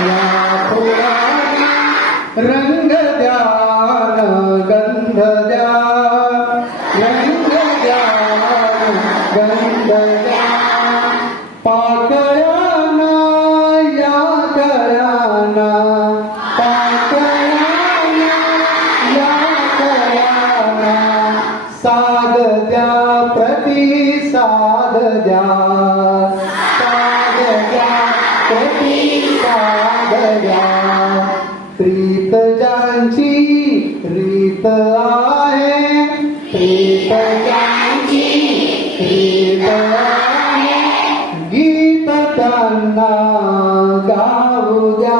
या फुलांना रंग द्या गंध द्या रंग द्या न गंध द्या पाकळ्याना या गळ्याना पाकळ्याना या गळ्याना साध द्या प्रतिसाद द्या प्रीत जांची रीत आहे प्रीत जांची रीत गीत त्यांना गाऊ द्या